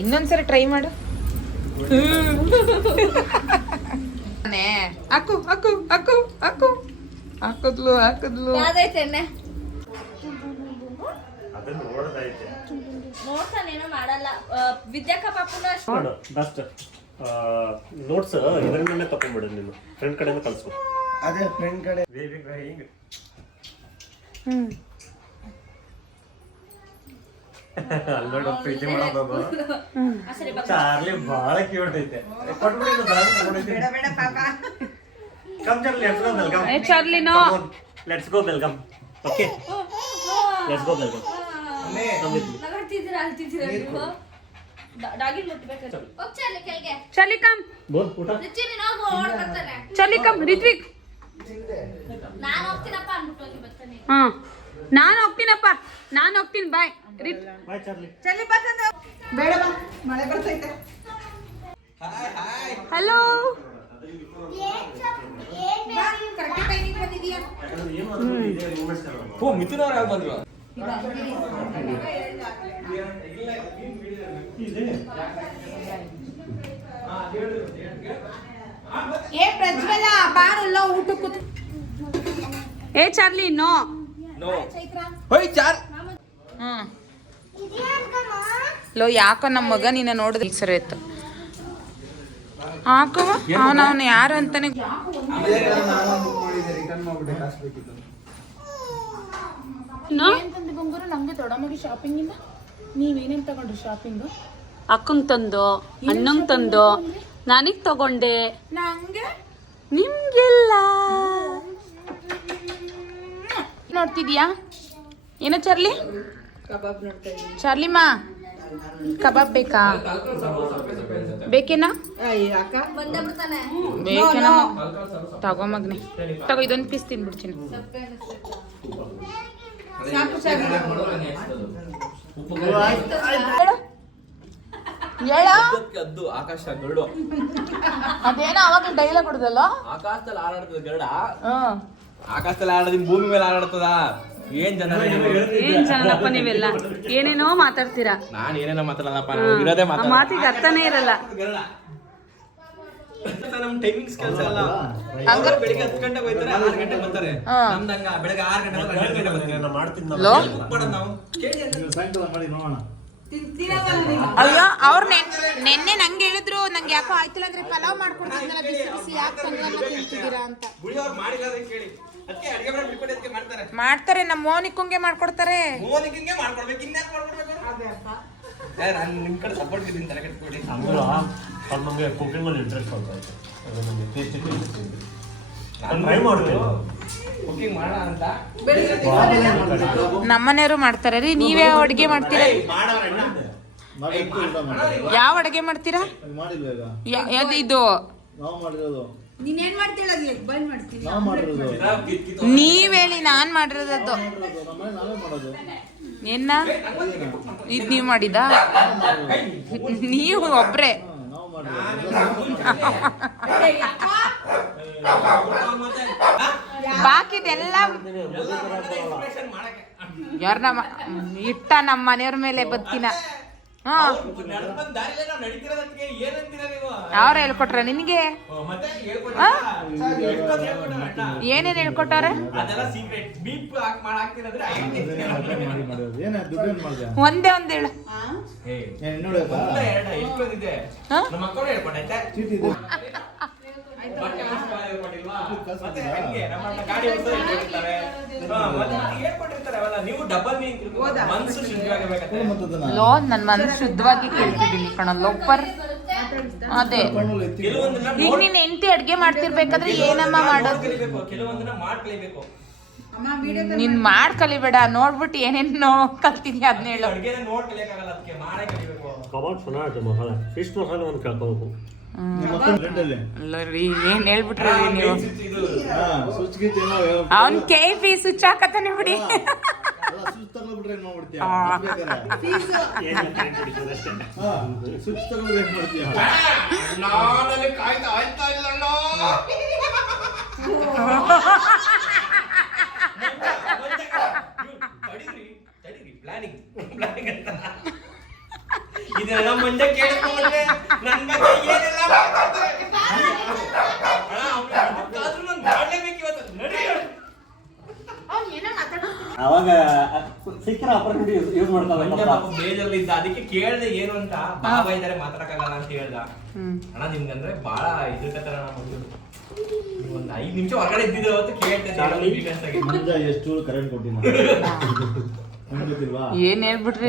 ಇನ್ನೊಂದ್ಸರಿ ಟ್ರೈ ಮಾಡು. ಹಾಕದ್ಲು ನೋಡ್ತಾನೇನೋ ಮಾಡಲ್ಲ. ವಿದ್ಯಾಕ ಪಾಪುನ ಮಾಡು ಬೆಸ್ಟ್. ನೋಟ್ಸ್ ಇದರಿಂದನೇ ತಗೊಂಡ್ಬಿಡು. ನೀನು ಫ್ರೆಂಡ್ ಕಡೆಯಿಂದ ಕಳ್ಸ್ಕೊ. ಅದೇ ಫ್ರೆಂಡ್ ಕಡೆ ಹಿಂಗೆ ಅಲ್ಲೋಡ ಪ್ರೀತಿ ಮಾಡೋದು. ಚಾರ್ಲಿ ಬಹಳ ಕ್ಯೂಟ್ ಐತೆ. Come Charlie, let's go welcome. Charlie no, let's go welcome. Okay let's go welcome. ಅಳ್ತಿದ್ದೀರಾ ನೀವು? ಡಾಗಿ ಮುಟ್ಬೇಕು. ಹೋಗ್ಚಾರ್ಲಿ ಕೆಳಗೆ. Charlie come. ಬೋಲ್ ಊಟ. ರಿಚಿನಿ ಹೋಗು ಓಡ್ ಬರ್ತಾನೆ. Charlie come. ರಿತ್ವಿಕ್ ನಾನು ಹೋಗ್ತೀನಪ್ಪ ಅಂದ್ಬಿಟ್ಟು ಹೋಗಿ ಬರ್ತಾನೆ. ನಾನು ಹೋಗ್ತೀನಿ. ಬಾಯ್ ಬಾಯ್ ಚಾರ್ಲಿ. ಬೇಡ ಬಾ, ಮಳೆ ಬರ್ತೈತೆ. ಹಲೋ. ಮಿಥುನ್ ಅವ್ರು ಯಾಕೆ ಬಂದ್ರು? ಪ್ರಜ್ವಲ ಬಾರಲ್ಲ ಊಟಕ್ಕೂ. Charlie no. ಲೋ ಯಾಕೋ ನಮ್ಮ ಮಗ ನಿನ್ನ ನೋಡಿದ್ರೆ ಸರಿ ಇತ್ತು. ಹಾಕುವ ಅವನು ಯಾರು ಅಂತಾನೆ. ಬಂಗಾರ ನಮ್ಗೆ ದೊಡ್ಡಮ್ಮಗೆ ಶಾಪಿಂಗ್ ಇಂದ ನೀವೇನೇನ್ ತಗೊಂಡ್ರಿ ಶಾಪಿಂಗ್? ಅಕ್ಕಂಗ್ ತಂದು, ಅಣ್ಣಂಗ್ ತಂದು, ನನಗ್ ತಗೊಂಡೆ. ನಂಗೆ ನಿಮ್ಗೆಲ್ಲ ನೋಡ್ತಿದ್ಯಾ ಏನೋ ಚಾರ್ಲಿ? ಕಬಾಬ್ ನೋಡ್ತಾ ಇದ್ದೀನಿ. ಚಾರ್ಲಿಮಾ ಕಬಾಬ್ ಬೇಕಾ? ಬೇಕೇನಾ? ಅಕ್ಕ ಬಂದೇ ಬಿಡ್ತಾನೆ. ಬೇಕೇನಾ? ತಗೋ ಮಗ್ನೆ ತಗೋ. ಇದೊಂದು ಪೀಸ್ ತಿನ್ಬಿಡ್ತೀನಿ. ಅದು ಆಕಾಶ ಗರುಡು. ಅದೇನೋ ಅವಾಗ ಡೈಲಾಗ್ ಕೊಡುದಲ್ಲ. ಆಕಾಶದಲ್ಲಿ ಹಾರಾಡ್ತದ ಗರುಡ. ಆಕಾಶದಲ್ಲಿ ಹಾರಾಡಿದ ಭೂಮಿ ಮೇಲೆ ಹಾರಾಡ್ತದ. ಏನ್ ಜನಪ್ಪ ನೀವೆಲ್ಲ ಏನೇನೋ ಮಾತಾಡ್ತೀರಾ. ನಾನು ಏನೇನೋ ಮಾತಾಡಲ್ಲಪ್ಪ. ಇರೋದೇ ಮಾತಿಗೆ ಅರ್ಥನೇ ಇರಲ್ಲ. ಗರುಡ ನಮ್ ಟೈಮಿಂಗ್ಸ್ ಕೆಲಸ ಅಲ್ಲ. ಅವ್ರು ಬೆಳಿಗ್ಗೆ 10 ಗಂಟೆಗೆ ಹೋಗ್ತಾರೆ, 6 ಗಂಟೆಗೆ ಬರ್ತಾರೆ. ನಮ್ದು ಹಂಗ ಬೆಳಗ್ಗೆ 6 ಗಂಟೆ 12 ಗಂಟೆ ಬರ್ತೀವಿ. ನಾನು ಮಾಡ್ತೀನಿ ನಾವು ಕೇಳಿ ಸಾಯಂಕಾಲ ಮಾಡಿ ನೋಡೋಣ. ಅಯ್ಯೋ ಅವ್ರು ನೆನ್ನೆ ನಂಗೆ ಹೇಳಿದ್ರು, ನಂಗೆ ಯಾಕೋ ಆಯ್ತಿಲ್ಲ ಅಂದ್ರೆ ಪಲಾವ್ ಮಾಡ್ಕೊಡ್ತಿದ್ನಲ್ಲ ಬಿಸಿ ಬಿಸಿ, ಯಾಕೆ ತಂಗಲ್ಲ ತಿಂತಿದ್ದೀರಾ ಅಂತ. ಗುಳಿಯವ್ರು ಮಾಡಿಲ್ಲ ಅದಕ್ಕೆ ಕೇಳಿ. ಅದಕ್ಕೆ ಅಡಿಗೆ ಮಾಡಿ ಬಿಟ್ಕೊಡಿ ಅದಕ್ಕೆ ಮಾಡ್ತಾರೆ. ಮಾಡ್ತಾರೆ, ನಮ್ಮ ಮೋನಿಕಂಗೆ ಮಾಡ್ಕೊಡ್ತಾರೆ. ಮೋನಿಕಿಂಗೆ ಮಾಡ್ಕೊಡ್ಬೇಕು, ಇನ್ಯಾಕೆ ಮಾಡ್ಕೊಡ್ಬೇಕು? ನಾನು ನಿಮ್ಮ ಕಡೆ ಸಪೋರ್ಟ್ ಇದ್ದೀನಿ, ತಲೆ ಕೆಡ್ಸ್ಕೊಡಿ. ಅಂದ್ರೆ ಅದು ನಮಗೆ ಕುಕಿಂಗ್ ಅಲ್ಲಿ ಇಂಟ್ರೆಸ್ಟ್ ಅಂತ ಆಯ್ತು. ಅದು ನಮಗೆ ಟೇಸ್ಟಿ ನಾನು ಟ್ರೈ ಮಾಡ್ತೀನಿ ಕುಕಿಂಗ್ ಮಾಡೋಣ ಅಂತ. ನಮ್ಮನೆಯವರು ಮಾಡ್ತಾರೆ ರೀ. ನೀವೇ ಅಡುಗೆ ಮಾಡ್ತೀರಾ? ಯಾವ ಅಡುಗೆ ಮಾಡ್ತೀರಾ? ಅದು ಇದು ನೀನೇನ್ ಮಾಡ್ತೀಳ? ಎಗ್ ಬಾಯ್ಲ್ ಮಾಡ್ತೀನಿ. ನೀವ್ ಹೇಳಿ, ನಾನ್ ಮಾಡಿರೋದದ್ದು. ಏನ ಇದ್ ನೀವ್ ಮಾಡಿದ? ನೀವು ಒಬ್ರೆ ಬಾಕಿದೆಲ್ಲ ಯಾರ ನಮ್ಮ ಇಟ್ಟ ನಮ್ಮ ಮನೆಯವ್ರ ಮೇಲೆ ಬದುಕಿನ. ಅವ್ರ ಹೇಳ್ಕೊಟ್ರ ನಿನ್ಗೆ? ಏನೇನ್ ಹೇಳ್ಕೊಟ್ಟಾರ? ಒಂದೇ ಒಂದ್ ಹೇಳು. ಲೋ, ನನ್ ಮನಸ್ಸು ಶುದ್ಧವಾಗಿ ಕೇಳ್ತಿದ್ದೀನಿ ಕಣ ಲೋಪರ್. ಅದೇ ಈಗ ನೀನ್ ಹೆಂಡತಿ ಅಡ್ಗೆ ಮಾಡ್ತಿರ್ಬೇಕಾದ್ರೆ ಏನಮ್ಮ ಮಾಡೋದು? ನೀನ್ ಮಾಡ್ ಕಲಿಬೇಡ, ನೋಡ್ಬಿಟ್ಟು ಏನೇನು ಕಲ್ತಿದ್ಯಾ ಅದನ್ನ ಹೇಳು. ಕಬಾಬ್ ಚೆನ್ನಾಗಿದೆ. ಮಸಾಲೆ ಫಿಶ್ ಮಸಾಲೆ ಒಂದು ಕೇಳ್ಕೋಬೇಕು. ಏನ್ ಹೇಳ್ಬಿಟ್ರಿ ನೀವು? ಅವನ್ KP ಸ್ವಿಚ್ ಹಾಕತಾನೆ ಬಿಡಿ. ಇದೆಲ್ಲ ಮಂಜ ಕೇಳಿಸ್ಕೊಂಡ್ರೆ ನನ್ನ ಬಗ್ಗೆ ಏನೆಲ್ಲ ಮಾತಾಡ್ತಾರೆ. ಅವಾಗ ಸಿಕ್ಕಿರ ಅಪರ್ಚುನಿಟಿ ಯೂಸ್ ಮಾಡ್ತಾರೆ. ಬೇಜಲ್ಲಿ ಇದ್ದ, ಅದಕ್ಕೆ ಕೇಳ್ದೆ ಏನು ಅಂತ. ಬಾಬಾ ಇದಾರೆ ಮಾತಾಡಕ್ಕಾಗಲ್ಲ ಅಂತ ಹೇಳ್ದ. ಅಣ್ಣ ನಿಮ್ಗಂದ್ರೆ ಬಾಳ ಇದ್ರಕತ್ತಾರ. ಒಂದ್ 5 ನಿಮಿಷ ಹೊರಗಡೆ ಇದ್ದಿದ್ದು ಅವತ್ತು ಕೇಳ್ತೇನೆ. ಎಷ್ಟು ಕರೆಂಟ್ ಕೊಟ್ಟಿಲ್ಲ ಏನ್ ಹೇಳ್ಬಿಟ್ರಿ?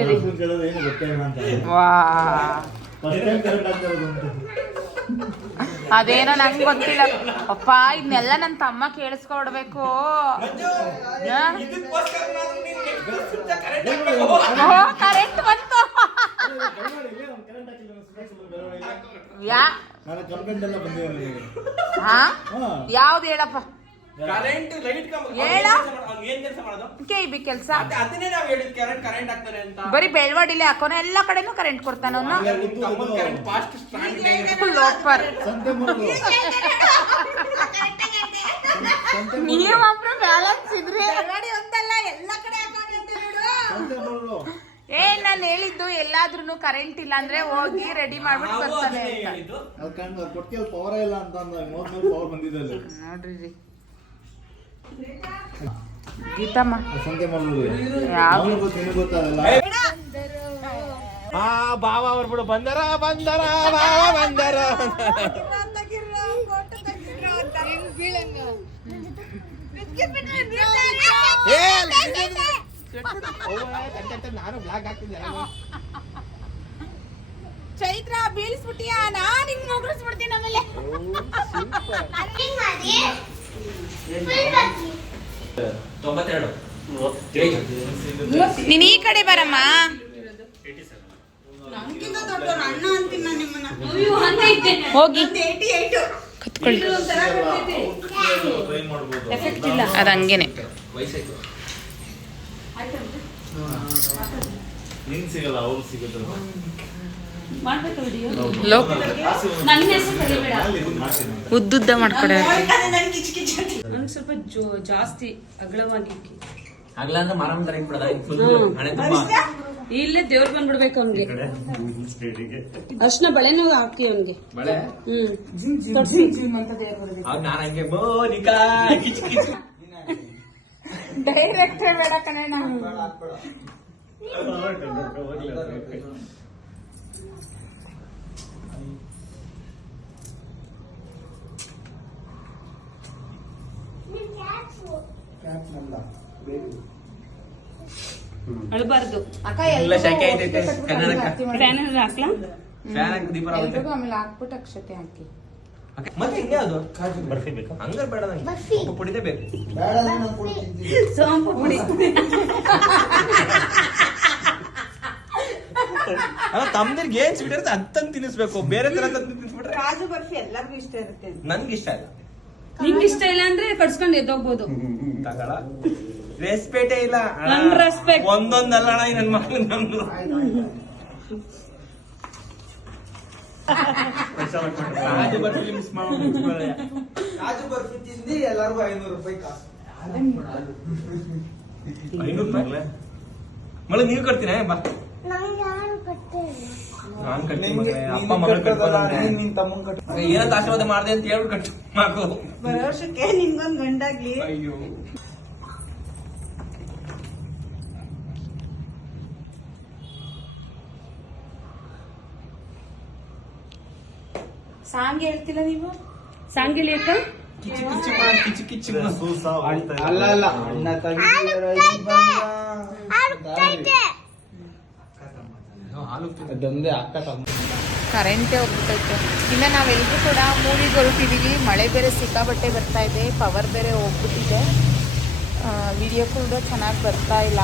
ಅದೇನೋ ನಂಗೆ ಗೊತ್ತಿಲ್ಲ ಅಪ್ಪ. ಇದನ್ನೆಲ್ಲ ನನ್ನ ತಮ್ಮ ಕೇಳಿಸ್ಕೊಡ್ಬೇಕು. ಕರೆಂಟ್ ಬಂತು. ಯಾವ್ದು ಹೇಳಪ್ಪ? ಕರೆಂಟ್ ಲೈಟ್ ಏನ್ ಕೆಲಸ ಮಾಡೋದು? KP ಕೆಲಸ. ಅದನ್ನೇ ನಾವು ಹೇಳಿದ್ ಕರೆಂಟ್ ಆಗ್ತಾನೆ ಅಂತ. ಬರೀ ಬೆಳವಾಡಿಲೆ ಹಾಕೋನ ಎಲ್ಲಾ ಕಡೆನೂ ಕರೆಂಟ್ ಕೊಡ್ತಾನ ಅವ್ನ. Current fast strong loafer. ನೀವೊಬ್ರು ಬ್ಯಾಲೆನ್ಸ್ ಇದ್ರಿ. ಒಂದಲ್ಲ ಎಲ್ಲ ಕಡೆ ಹಾಕೊಂಡು ಅಂತ ಹೇಳು. ನಾನು ಹೇಳಿದ್ದು ಎಲ್ಲಾದ್ರೂ ಕರೆಂಟ್ ಇಲ್ಲ ಅಂದ್ರೆ ಹೋಗಿ ರೆಡಿ ಮಾಡ್ಬಿಟ್ಟು ಬರ್ತಾನೆ ಅಂತ. ಪವರ್ ಇಲ್ಲ ಅಂತ ಪವರ್ ಬಂದಿದೆ ನೋಡ್ರಿ ಗೀತಮ್ಮ ಸಂತೆ ಮಾಡೋದು ಗೊತ್ತಾಗಲ್ಲ. ಬಾವ ಅವ್ರು ಬಿಡು. ಬಂದರ ಬಂದರ ಬಾವ ಬಂದರ. ನಾನು ಬ್ಲಾಗ್ ಹಾಕ್ತಿದ್ದೆ. ಚೈತ್ರ ಬೀಳಿಸ್ಬಿಟ್ಟಿಯಾ? ನಾನು ಹಿಂಗ್ ಮುಗಿಸ್ಬಿಡ್ತೀನಿ ಆಮೇಲೆ. 92 ನೀನ್ ಈ ಕಡೆ ಬರಮ್ಮ. ಹೋಗಿ ಕತ್ಕೊಳ್ಳಿ. ಅದು ಹಂಗೇನೆ. ಸಿಗಲ್ಲ, ಅವ್ರು ಸಿಗುತ್ತೆ. ಉದ್ದುದ್ದ ಮಾಡ್ಕೊಡ. ನಂಗೆ ಸ್ವಲ್ಪ ಜಾಸ್ತಿ ಅಗಲವಾಗಿ ಅಗಲ ಅಂದ್ರೆ ಮರ ಹಣೆ ತುಂಬಾ ಇಲ್ಲೇ ದೇವ್ರು ಬಂದ್ಬಿಡ್ಬೇಕು ಅವ್ನಿಗೆ. ಕಡೆ ಸ್ಟೇಡಿಗೆ ಅರ್ಶನ ಬಳೆನೂ ಹಾಕ್ತಿ ಅವ್ನಿಗೆ. ಬಳೆ ಕೊಡ್ಸಿ. ನಾನು ಹಂಗೆ ಮೋನಿಕಾ ಕಿಚ್ ಕಿಚ್ ಡೈರೆಕ್ಟ್ ಬೇಡ ಕಣೆ ನಾವು. ಅಳಬಾರ್ದು. ಅಕ್ಕ ಎಲ್ಲ ಶೆಕೆ ಐತೈತೆ ಕನ್ನಡಕ್ಕ. ಫ್ಯಾನ್ ಹಾಕ್ಲಾ? ಫ್ಯಾನ್ ಹಾಕಿ ದೀಪ ಆಗುತ್ತೆ. ಎಲ್ರಿಗೂ ಆಮೇಲೆ ಹಾಕ್ಬಿಟ್ಟು ಅಕ್ಷತೆ ಹಾಕಿ. ಮತ್ತೆ ಹಿಂಗೆ ಅದು ಬರ್ಫಿ ಬೇಕಾ? ಹಂಗಾರೆ ಬೇಡ ನಂಗೆ ಬರ್ಫಿ. ಉಪ್ಪು ಪುಡಿದೇ ಬೇಕು. ಸೋಂಪು ಪುಡಿ. ಅಲ್ಲ ತಮ್ಮದಿರ್ಗೆ ಏನ್ ಸ್ವೀಟ್ ಇರುತ್ತೆ ಅಂತಂದು ತಿನ್ನಿಸ್ಬೇಕು, ಬೇರೆ ತರ ತಿನ್ನಿಸ್ಬಿಟ್ರೆ ಕಾಜು ಬರ್ಫಿ ಎಲ್ಲರಿಗೂ ಇಷ್ಟ ಇರುತ್ತೆ. ನನ್ಗೆ ಇಷ್ಟ ಇಲ್ಲ. ನಿಂಗೆ ಇಷ್ಟ ಇಲ್ಲ ಅಂದ್ರೆ ಕಡ್ಸ್ಕೊಂಡು ಎದ್ದೋಗ್ಬೋದು. ತಗಳ ರೆಸ್ಪೆಕ್ಟೇ ಇಲ್ಲ ಅಣ್ಣ. ನನ್ respect. ಒಂದೊಂದಲ್ಲ ಅಣ್ಣ ಈ ನನ್ ಮಗನ ನಮ್ದು. ಕಾಜು ಬರ್ಫಿ ಮಿಸ್ ಮಾಡ್ಬಿಟ್ಟು ಕಾಜು ಬರ್ಫಿ ತಿಂದು ಎಲ್ಲರಿಗೂ 500 ರೂಪಾಯಿ ಕಾಸು. 500 ರೂಪಾಯಿ ಮಳೆ ನೀವು ಕಟ್ತೀನ ಬಾ. ನಂಗೆ ಯಾರು ಕಟ್ಟೆ ನಾನ್ ಕಟ್ತೀನಿ ನಿಂಗೆ ಮಗನೇ. ಅಪ್ಪ ನೀನು ಮಗಳು ಕಟ್ಟೋದಲ್ಲ, ಕಟ್ಕೊಳ್ಳೋದು ನಿನ್ ತಮ್ಮನ್ ಕಟ್ಟು. ಏನಂತ ಆಶೀರ್ವಾದ ಮಾಡ್ದೆ ಅಂತ ಹೇಳ್ಬಿಟ್ಟು ಕಟ್ಟು ಮಾಕು. ಬರೋ ವರ್ಷಕ್ಕೆ ನಿಮ್ಗೊಂದ್ ಗಂಡಾಗ್ಲಿ. ಅಯ್ಯೋ ಸಾಂಗ್ ಹೇಳ್ತಿಲ್ಲ ನೀವು? ಸಾಂಗಿಲಿ ಅಕ್ಕ ಕಿಚಿ ಕಿಚಿ ಮಾಡ್, ಕಿಚಿ ಕಿಚಿ ಮಾಡ್. ಸೂಸ ಹೋಗ್ತಾ ಇದೆ. ಅಲ್ಲ ಅಲ್ಲ ಅಣ್ಣ ತಂಗಿಯರ ಈ ಬಂದ. ಅದೊಂದೇ ಅಕ್ಕ ತಮ್ಮ. ಕರೆಂಟೇ ಹೋಗ್ಬಿಟ್ಟೈತೆ. ಇನ್ನು ನಾವೆಲ್ಲರೂ ಕೂಡ ಮೂವಿಗೆ ಹೊರಟಿದ್ದೀವಿ. ಮಳೆ ಬೇರೆ ಸಿಕ್ಕಾಬಟ್ಟೆ ಬರ್ತಾ ಇದೆ, ಪವರ್ ಬೇರೆ ಹೋಗ್ಬಿಟ್ಟಿದೆ. ವಿಡಿಯೋ ಕೂಡ ಚೆನ್ನಾಗಿ ಬರ್ತಾ ಇಲ್ಲ.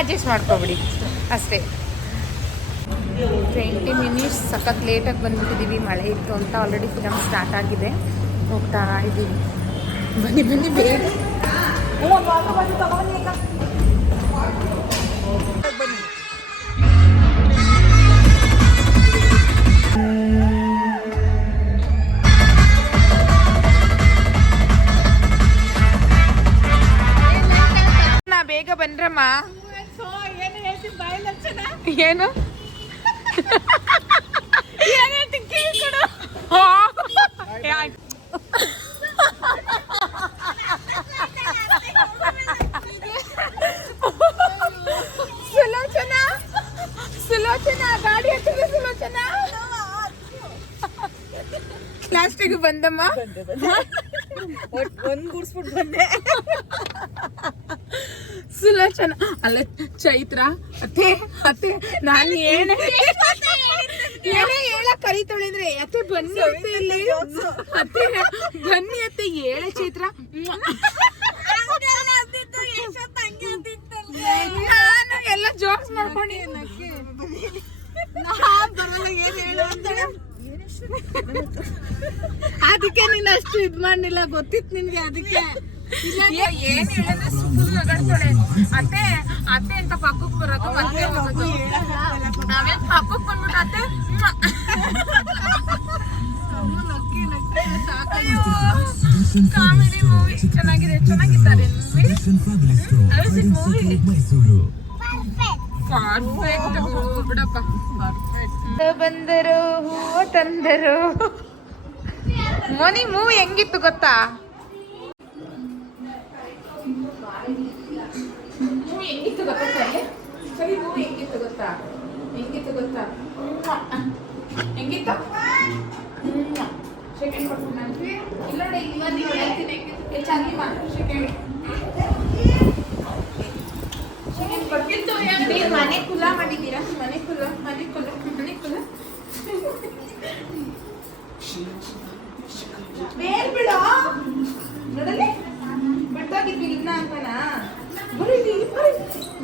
ಅಡ್ಜಸ್ಟ್ ಮಾಡ್ಕೊಬಿಡಿ ಅಷ್ಟೇ. 20 ಮಿನಿಟ್ಸ್ ಸಖತ್ ಲೇಟಾಗಿ ಬಂದ್ಬಿಟ್ಟಿದ್ದೀವಿ. ಮಳೆ ಇತ್ತು ಅಂತ ಆಲ್ರೆಡಿ ಫಿಲಮ್ ಸ್ಟಾರ್ಟ್ ಆಗಿದೆ. ಹೋಗ್ತಾ ಇದ್ದೀವಿ. ಬನ್ನಿ ಬನ್ನಿ ಬೇಗ. ಬೇಗ ಬನ್ರಮ್ಮ. ಏನು ಸುಲೋಚನಾ, ಸುಲೋಚನಾ ಗಾಡಿ ಹತ್ತಿರ ಸುಲೋಚನಾ. ಲಾಸ್ಟಿಗೆ ಬಂದಮ್ಮ. ಒಂದ್ ಗುಡ್ಸ್ಬಿಟ್ಟು ಬಂದೆ. ಸುಲೋಚನಾ ಅಲ್ಲ ಚೈತ್ರ ಅತ್ತೆ ಅತ್ತೆ ನಾನು ಏನೇ ಹೇಳಕ್ ಕರಿತೊಳಿದ್ರೆ ಅತ್ತೆ ಬನ್ನಿ ಅತ್ತೆ ಇಲ್ಲಿ ಅತ್ತೆ ಬನ್ನಿ ಅತ್ತೆ ಹೇಳೆ ಚೈತ್ರ. ನಾನು ಎಲ್ಲ ಜೋಕ್ಸ್ ಮಾಡ್ಕೊಂಡು ಅದಕ್ಕೆ ನೀನ್ ಅಷ್ಟು ಇದ್ ಮಾಡಿಲ್ಲ, ಗೊತ್ತಿತ್ತು ನಿನ್ಗೆ. ಅದಕ್ಕೆ ಏನ್ ಹೇಳಿದ್ರೆ ಸುಮ್ಮನೆ ನಗಾಡ್ತಾಳೆ. ಅತ್ತೆ ಅತ್ತೆ ಅಂತ ಪಕ್ಕಕ್ಕೆ ಬರೋದು, ಮತ್ತೆ ಹೋಗೋದು. ನಾವೇನ್ ಪಕ್ಕಕ್ಕೆ ಬಂದ್ಬಿಟ್ಟು ಅತ್ತೆ ಕಾಮಿಡಿ ಮೂವಿ ಚೆನ್ನಾಗಿದೆ. ಚೆನ್ನಾಗಿದ್ದಾರೆ ಪರ್ಫೆಕ್ಟ್ ಬಿಡಪ್ಪ. ಬಂದರು ಹೂವ ತಂದರು. ಮೋನಿ ಮೂವಿ ಹೆಂಗಿತ್ತು ಗೊತ್ತಾ? ಮೂವಿ ಹೆಂಗಿತ್ತು ಗೊತ್ತಾ? ಸರಿ ಮೂವಿ ಹೆಂಗಿತ್ತು ಗೊತ್ತಾ? ಹೆಂಗಿತ್ತು ಗೊತ್ತಾ? ಹೆಂಗಿತ್ತು? ಸೆಕೆಂಡ್ ಕೊಡ್ತೀನಿ. ಇಲ್ಲ ನೋಡಿ ಇವತ್ತು ಹೇಳ್ತೀನಿ ಹೆಂಗಿತ್ತು. ಚಾರ್ಲಿ ಮಾ ಸೆಕೆಂಡ್ ಕೊಟ್ಟಿತ್ತು. ನೀವು ಮನೆ ಕುಲ ಮಾಡಿದ್ದೀರಾ? ಮನೆ ಕುಲ ಮನೆ ಕುಲ ಮನೆ ಕುಲ ಬೇರ್ ಬಿಡ ನೋಡಲಿ ಬಿಟ್ಟೋಗಿದ್ವಿ ಇನ್ನ ಅಂತನಾ. ಬರೀ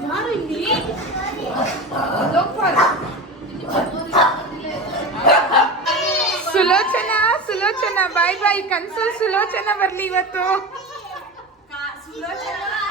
ಯಾರು ಇಲ್ಲಿ ಸುಲೋಚನಾ. ಸುಲೋಚನಾ ಬಾಯ್ ಬಾಯ್. ಕನ್ಸಲ್ ಸುಲೋಚನಾ ಬರ್ಲಿ ಇವತ್ತು. ಸುಲೋಚನಾ